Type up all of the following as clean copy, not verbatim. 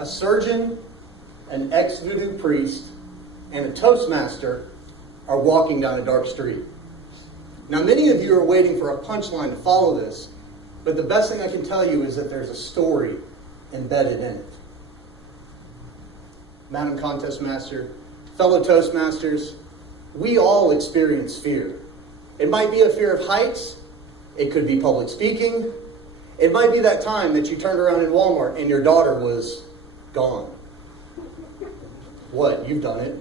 A surgeon, an ex-voodoo priest, and a Toastmaster are walking down a dark street. Now, many of you are waiting for a punchline to follow this, but the best thing I can tell you is that there's a story embedded in it. Madam Contest Master, fellow Toastmasters, we all experience fear. It might be a fear of heights. It could be public speaking. It might be that time that you turned around in Walmart and your daughter was gone. What? You've done it.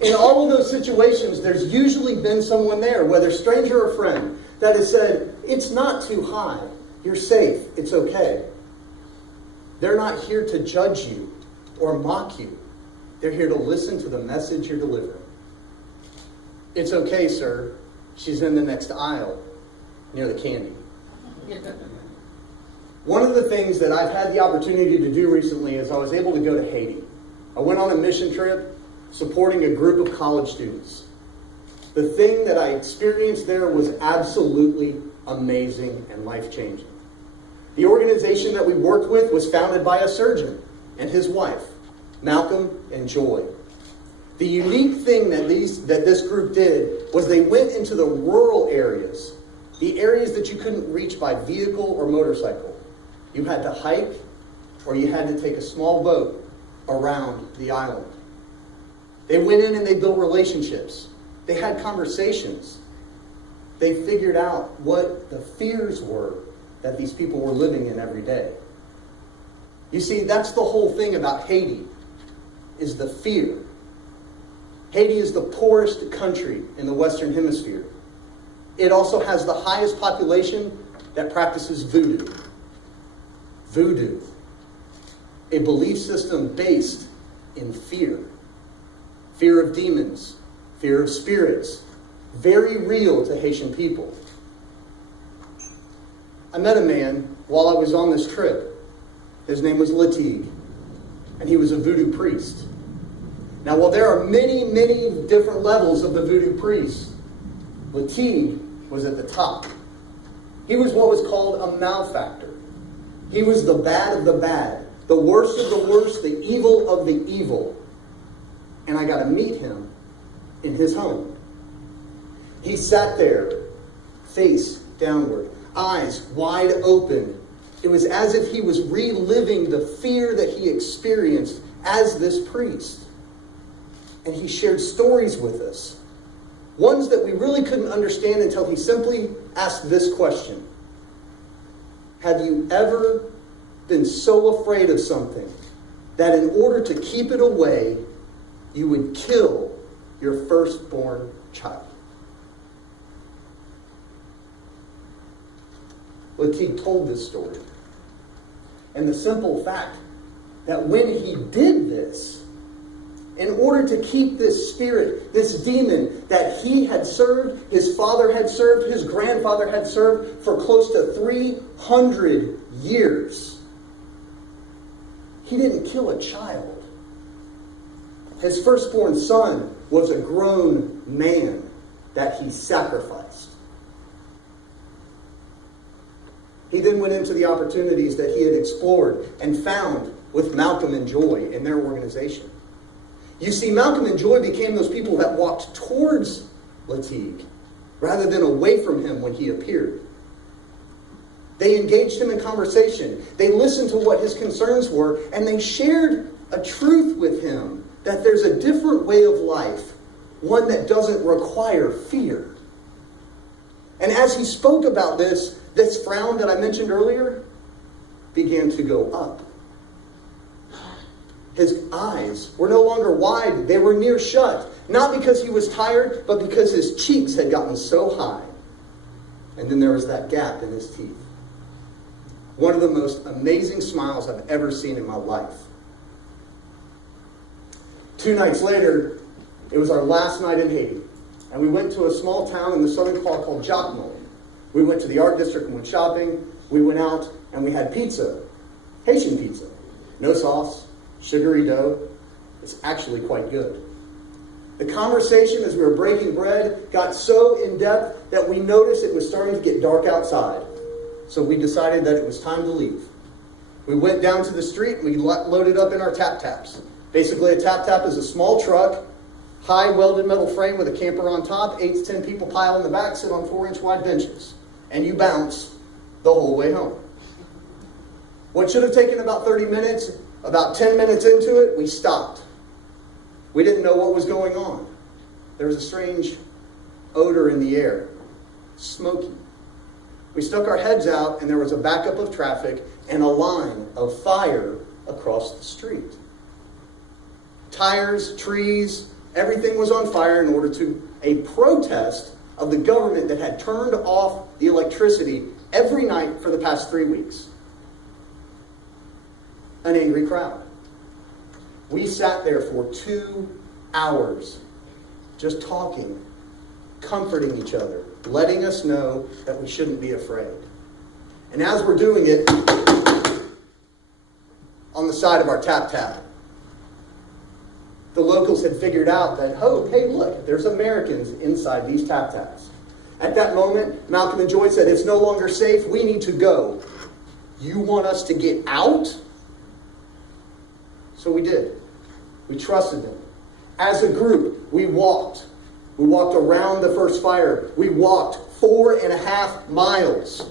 In all of those situations, there's usually been someone there, whether stranger or friend, that has said, it's not too high. You're safe. It's okay. They're not here to judge you or mock you. They're here to listen to the message you're delivering. It's okay, sir. She's in the next aisle near the candy. One of the things that I've had the opportunity to do recently is I was able to go to Haiti. I went on a mission trip supporting a group of college students. The thing that I experienced there was absolutely amazing and life-changing. The organization that we worked with was founded by a surgeon and his wife, Malcolm and Joy. The unique thing that this group did was they went into the rural areas, the areas that you couldn't reach by vehicle or motorcycle. You had to hike or you had to take a small boat around the island. They went in and they built relationships. They had conversations. They figured out what the fears were that these people were living in every day. You see, that's the whole thing about Haiti, is the fear. Haiti is the poorest country in the Western Hemisphere. It also has the highest population that practices voodoo. Voodoo, a belief system based in fear. Fear of demons, fear of spirits, very real to Haitian people. I met a man while I was on this trip. His name was Latigue, and he was a voodoo priest. Now, while there are many, many different levels of the voodoo priest, Latigue was at the top. He was what was called a malefactor. He was the bad of the bad, the worst of the worst, the evil of the evil. And I got to meet him in his home. He sat there, face downward, eyes wide open. It was as if he was reliving the fear that he experienced as this priest. And he shared stories with us. Ones that we really couldn't understand until he simply asked this question. Have you ever been so afraid of something that in order to keep it away, you would kill your firstborn child? Latigue told this story. And the simple fact that when he did this, in order to keep this spirit, this demon that he had served, his father had served, his grandfather had served for close to 300 years, he didn't kill a child. His firstborn son was a grown man that he sacrificed. He then went into the opportunities that he had explored and found with Malcolm and Joy in their organization. You see, Malcolm and Joy became those people that walked towards Latigue rather than away from him when he appeared. They engaged him in conversation. They listened to what his concerns were, and they shared a truth with him that there's a different way of life, one that doesn't require fear. And as he spoke about this frown that I mentioned earlier began to go up. His eyes were no longer wide, they were near shut. Not because he was tired, but because his cheeks had gotten so high. And then there was that gap in his teeth. One of the most amazing smiles I've ever seen in my life. 2 nights later, it was our last night in Haiti. And we went to a small town in the southern part called Jacmel. We went to the art district and went shopping. We went out and we had pizza. Haitian pizza. No sauce, sugary dough. It's actually quite good. The conversation as we were breaking bread got so in-depth that we noticed it was starting to get dark outside. So we decided that it was time to leave. We went down to the street and we loaded up in our tap-taps. Basically, a tap-tap is a small truck, high welded metal frame with a camper on top, 8 to 10 people pile in the back, sit on 4-inch wide benches. And you bounce the whole way home. What should have taken about 30 minutes, about 10 minutes into it, we stopped. We didn't know what was going on. There was a strange odor in the air, smoky. We stuck our heads out and there was a backup of traffic and a line of fire across the street. Tires, trees, everything was on fire in order to a protest of the government that had turned off the electricity every night for the past 3 weeks. An angry crowd. We sat there for 2 hours just talking, comforting each other, letting us know that we shouldn't be afraid. And as we're doing it, on the side of our tap-tap, the locals had figured out that, oh, hey, look, there's Americans inside these tap-taps. At that moment, Malcolm and Joy said, it's no longer safe, we need to go. You want us to get out? So we did. We trusted them. As a group, we walked. We walked around the first fire. We walked 4.5 miles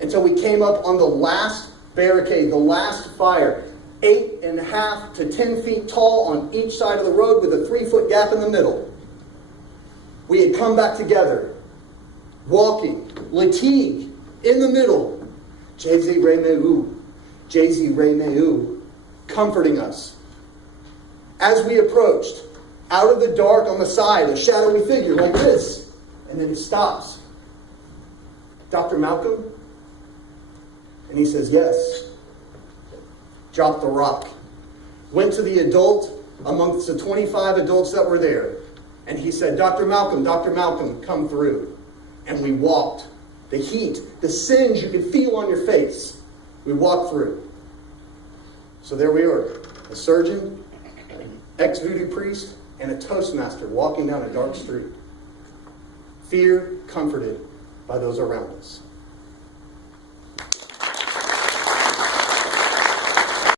until we came up on the last barricade, the last fire, 8.5 to 10 feet tall on each side of the road with a 3-foot gap in the middle. We had come back together, walking, Latigue in the middle, Jay-Z Remeu, comforting us. As we approached, out of the dark on the side, a shadowy figure like this, and then it stops. Dr. Malcolm? And he says, yes. Dropped the rock. Went to the adult amongst the 25 adults that were there. And he said, Dr. Malcolm, come through. And we walked. The heat, the singe you could feel on your face. We walked through. So there we are. A surgeon, an ex-voodoo priest, and a Toastmaster walking down a dark street. Fear comforted by those around us.